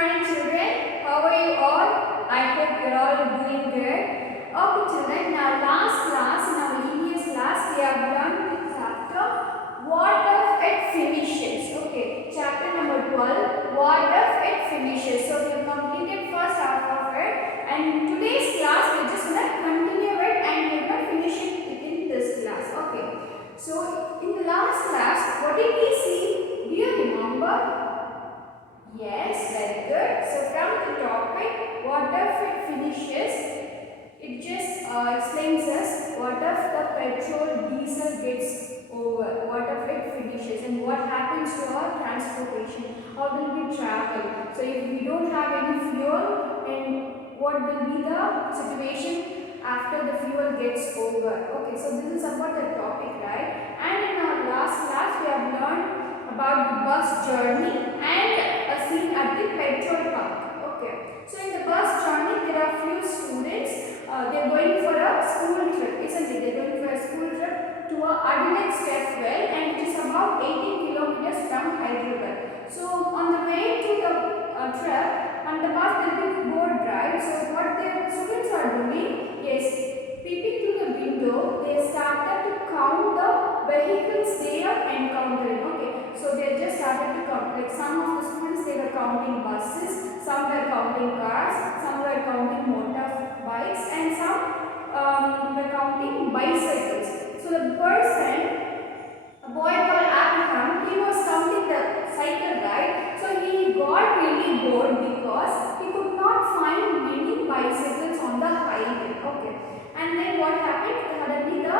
morning children. How are you all? I hope you're all doing good. Okay children, in our last class, in our EVS class, we have learned the chapter What if it finishes? Okay, chapter number 12, What if it finishes? So we have completed first half of it, and in today's class we're just going to continue it and we're going to finish it in this class. Okay, so in the last class, what did we see? Do you remember? Yes, very good. So from the topic, what if it finishes? It just explains us what if the petrol diesel gets over, what if it finishes, and what happens to our transportation, how will we travel. So if we don't have any fuel, then what will be the situation after the fuel gets over. Okay, so this is about the topic, right? And in our last class, we have learned about the bus journey and a scene at the petrol pump. Okay, so in the bus journey there are few students. They are going for a school trip, isn't it? They are going for a school trip to a Adelaide Stepwell, and it is about 18 kilometers from Hyderabad. So on the way to the trip, on the bus there will be board, right? So what the students are doing is peeping through the window. They started to count the vehicles they are encountering. Okay, so they just started to count. Like some of the students, they were counting buses, some were counting cars, some were counting motorbikes, and some were counting bicycles. So the person, a boy called Abraham, he was counting the cycle, right? So he got really bored because he could not find many bicycles on the highway. Okay, and then what happened? Suddenly the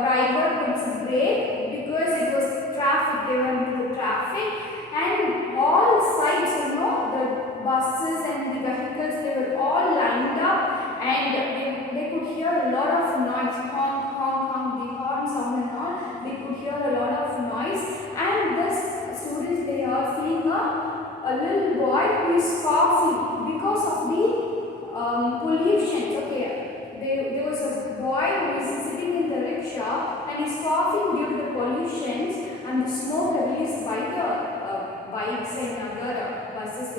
driver puts a brake because it was traffic. They were into the traffic, and all sides, the buses and the vehicles, they were all lined up, and they could hear a lot of noise, honk, honk, honk, the horn sound and all. They could hear a lot of noise, and this students, they are seeing a little boy who is coughing because of the pollution. Okay, there was a boy who is sitting in the rickshaw and is coughing due to the pollutions and the smoke released by the bikes and other buses,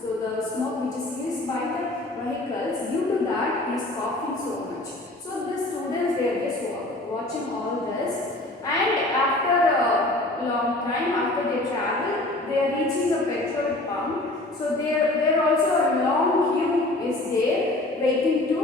So the smoke which is released by the vehicles, due to that he is coughing so much. So the students, they are just watching all this, and after a long time, after they travel, they are reaching a petrol pump. So there also a long queue is there waiting to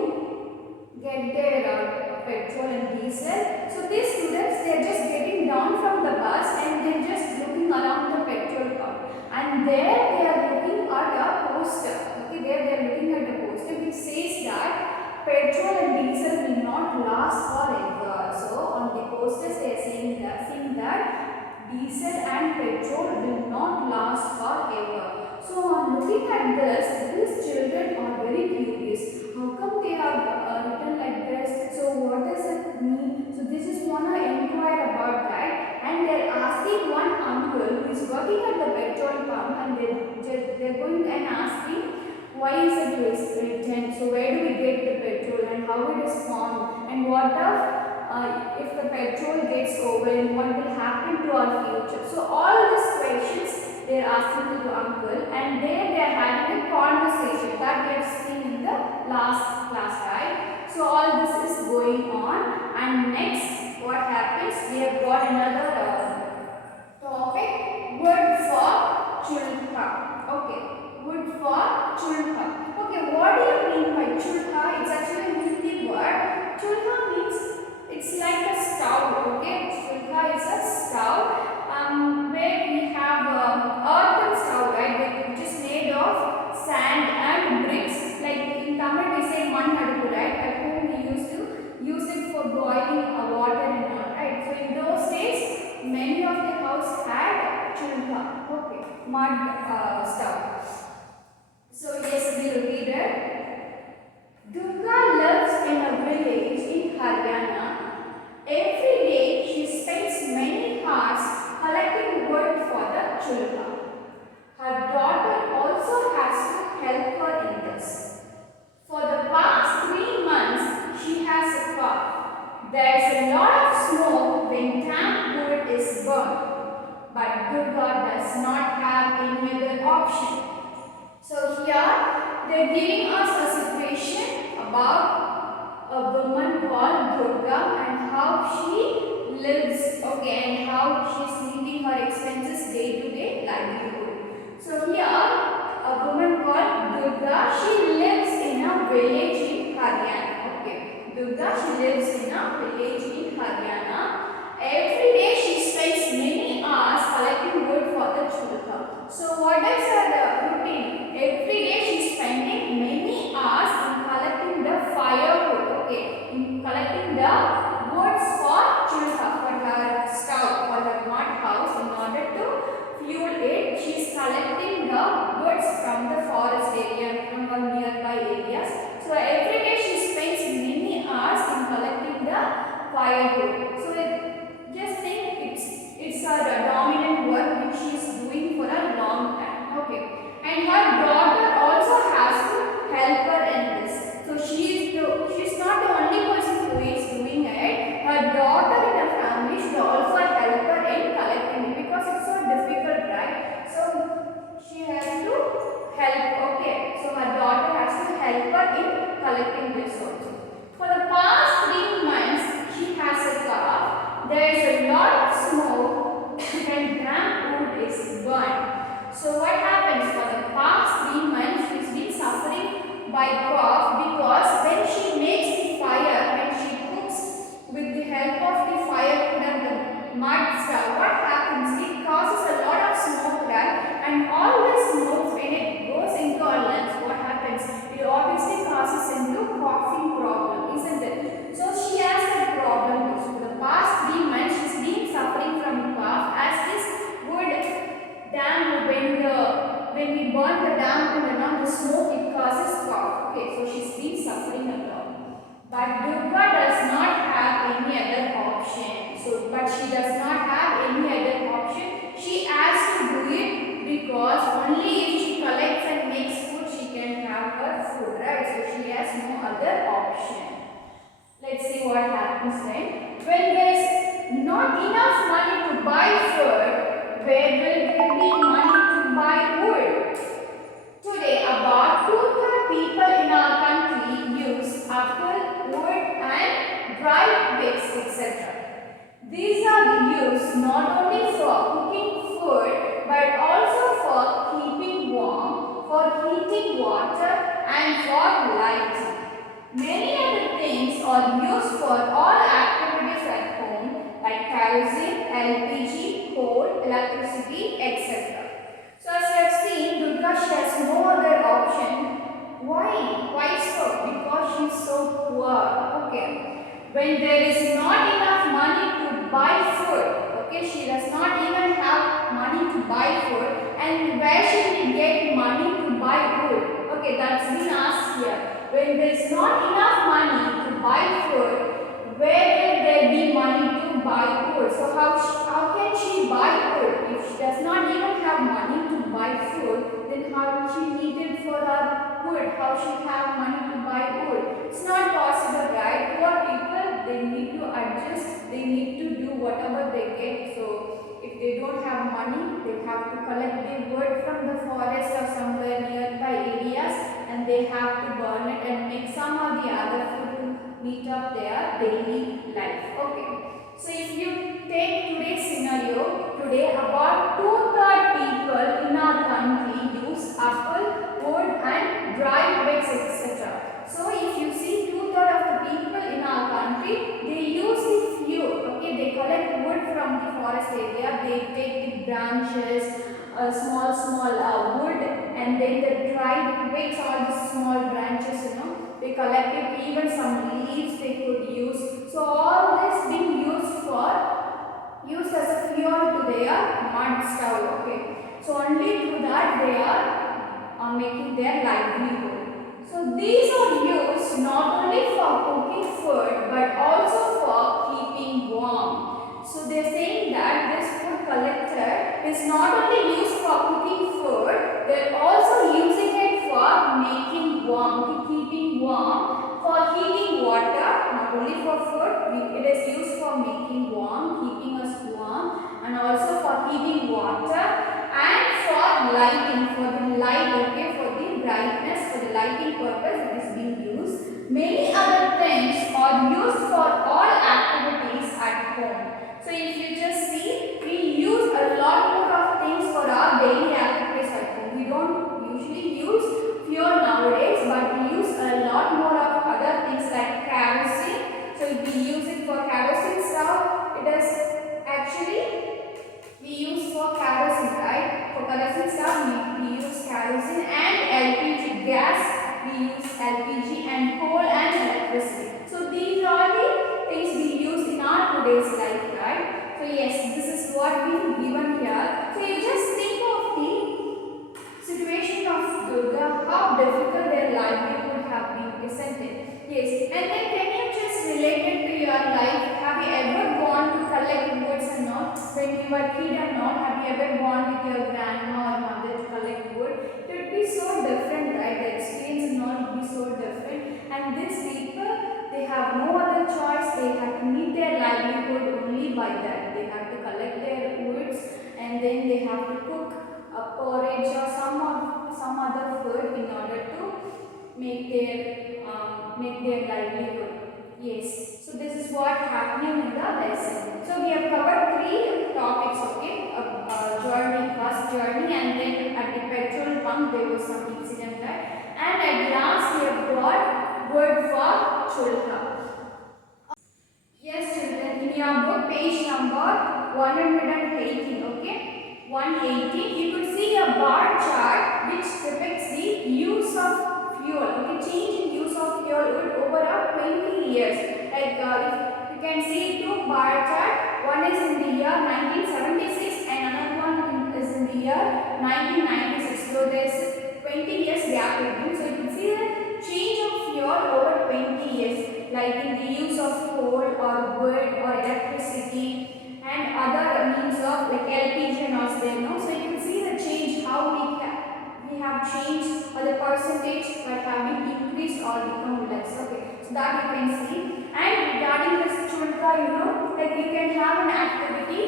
get their petrol and diesel. So these students, they are just getting down from the bus and they are just looking around the petrol pump, and there they are looking at a poster. Okay, there they are looking at a poster which says that petrol and diesel will not last forever. So on the posters they are saying that diesel and petrol will not last forever. So on looking at this, these children are very curious. How come they have written like this? So what does it mean? So they just want to inquire about that, and they are asking one uncle who is working at the petrol pump, and they're going and asking, why is it written? So where do we get the petrol and how it is formed, and what if the petrol gets over, and what will happen to our future? So all these questions they are asking to the uncle, and there they are having a conversation that we have seen in the last class, right? So all this is going on, and next what happens? We have got another topic, wood for chulha. Okay, wood for chulha. Okay, what do you mean by chulha? It's actually a Hindi word. Chulha means it's like a stove. Okay, chulha is a stove. Where we have earthen stove, right, which is made of sand and bricks. Like in Tamil we say mannadukku, right? At home we used to use it for boiling water and all, right? So in those days, many of the house had chulha, okay, mud stove. So yes, we will read it. Durga lives in a village in Haryana. Every day she spends many hours collecting wood for the chulha. Her daughter also has to help her in this. For the past 3 months, she has a cough. There is a lot of smoke when damp wood is burned, but Durga does not have any other option. So here they are giving us a situation about a woman called Durga and how she lives, okay, and how she is meeting her expenses day to day livelihood. So here a woman called Durga, she lives in a village in Haryana. Okay, Durga, she lives in a village in Haryana. Every day she spends many hours collecting wood for the chulha. So what is her routine? Every day she is spending many hours in collecting the firewood. Okay, in collecting the woods for chulha, for her stove, for her mud house. In order to fuel it, she is collecting the woods from the forest area, from her nearby areas. So every day she spends many hours in collecting the firewood. So just think it's her dominant work which she is doing for a long time. Okay, and her daughter also has to help her in this. So she's not the only person who is doing it. Her daughter in the family should also help her in collecting it because it's so difficult, right? So she has to help. Okay, so her daughter has to help her in collecting this also. For the past 3 months, she has a cough. There is a lot of smoke and damp wood is burned. So what happens for the past 3 months? She's been suffering by cough because when she makes the fire, when she cooks with the help of the firewood and the mud stuff, what happens? It causes a lot of smoke, right? And all this smoke, when it goes into our lungs, what happens? It obviously causes into coughing problem, isn't it? So she has that problem. So for the past 3 months, she's been suffering from cough as this wood damp when we burn the damp and the smoke, it causes cough. Okay, so she's been suffering a lot. But Durga does not have any other option. But she does not have any other option. She has to do it because only if she collects and makes food, she can have her food, right? So she has no other option. Let's see what happens then. When there is not enough money to buy food, where will there be money to buy wood? Today, about 2/3 people in our country use apple, wood and dried twigs, etc. These are used not only for cooking food but also for keeping warm, for heating water and for lighting. Many other things are used for all activities at home like kerosene, LPG, coal, electricity, etc. So as you have seen, Durga, she has no other option. Why? Why so? Because she is so poor. Okay. When there is not enough money to buy food, okay, she does not even have money to buy food, and where should we get money to buy wood? Okay, that's been asked here. When there is not enough money to buy food, where will there be money to buy wood? So how can she buy wood? If she does not even have money to buy food, then how will she need it for her wood? How she have money to buy wood? It's not possible, right? Poor people, they need to adjust, they need to do whatever they get. So if they don't have money, they have to collect the wood from the forest or somewhere nearby areas, and they have to burn it and make some or the other food to meet up their daily life. Okay. So if you take today's scenario, today about 2/3 people in our country use apple, wood and dried twigs, etc. So if you see 2/3 of the people in our country, they use the fuel. Okay, they collect wood from the forest area. They take the branches, small wood, and then the dried twigs, all the small branches, they collected even some leaves they could use. So all this being used as a fuel to their mud stove. Okay, so only through that they are making their livelihood. So these are used not only for cooking food but also for keeping warm. So they are saying that this food collector is not only used for cooking food, they are also using it for making warm, keeping warm, for heating water, not only for food, it is used for making warm, keeping us warm, and also for heating water and for lighting, for the light, okay, for the important. So if you just see, we use a lot more of things for our daily activities at home. We don't usually use fuel nowadays, but we use a lot more of other things like kerosene. So if we use it for kerosene stove, it is actually we use for kerosene, right? For kerosene stove, we use kerosene and LPG gas. We use LPG and coal and electricity. So these are the things we use in our today's life, right? So yes, this is what we given here. So you just think of the situation of Durga, how difficult their livelihood have been, isn't it? Yes, and then can you just relate it to your life? Have you ever gone to collect woods and all? When you were a kid and all, have you ever gone with your grandma or mother to collect wood? It would be so different, right? The experience and all would be so different. And these people, they have no other choice. They have to meet their livelihood only by that. They have to collect their woods and then they have to cook a porridge or some other food in order to make their livelihood. Yes. So this is what happening in the lesson. So we have covered three topics. Okay. Journey, first journey, and then at the petrol pump there was some incident there, and at last we have got word for chulha. Yes, children, in your book, page number 118, okay? 118, you could see a bar chart which depicts the use of fuel, okay? Change in use of fuel over a 20 years. Like if you can see two bar chart, one is in the year 1976 and another one is in the year 1996. So there is 20 years gap between. So you can see the change of fuel over 20 years. Like in the use of coal or wood or electricity and other means of like LPG and also there, no? So you can see the change, how we have changed or the percentage that have been increased or become less. Okay, so that you can see. And regarding this chulka, like you can have an activity,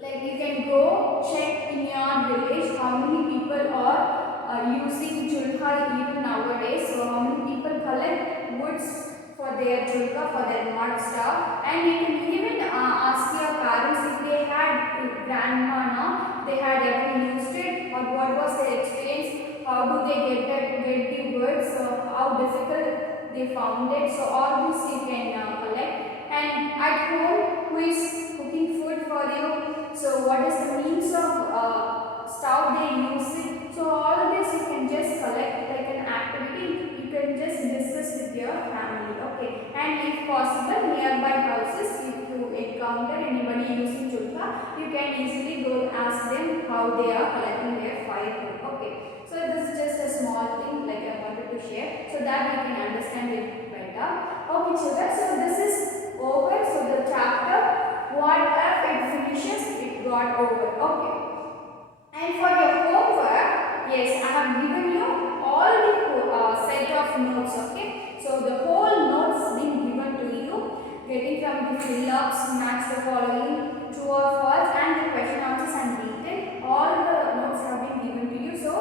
like you can go check in your village how many people are using chulka even nowadays. So how many people collect woods for their chulka, for their mud stuff, and you can even ask your parents if they had grandma now, they had ever used it or what was their experience, how do they get the woods, how difficult they found it. So all this you can collect. And at home, who is cooking food for you? So what is the means of stove they use it? So all this you can just collect like an activity. You can just discuss with your family. Okay. And if possible, nearby houses, if you encounter anybody using chulka, you can easily go ask them how they are collecting their firewood. Okay. So this is just a small thing like I wanted to share so that you can understand it better. Okay, children. So this is over. So the chapter, what if it finishes, it got over. Okay. And for your homework, yes, I have given you all the set of notes. Okay. So the whole notes being given to you, getting from the fill-ups, match the following, true or false, and the question answers and detail. All the notes have been given to you. So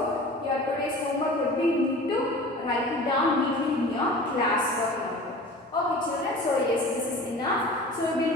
your today's homework would be you need to write it down neatly in your classwork. Okay, children. So yes, this is enough. So we will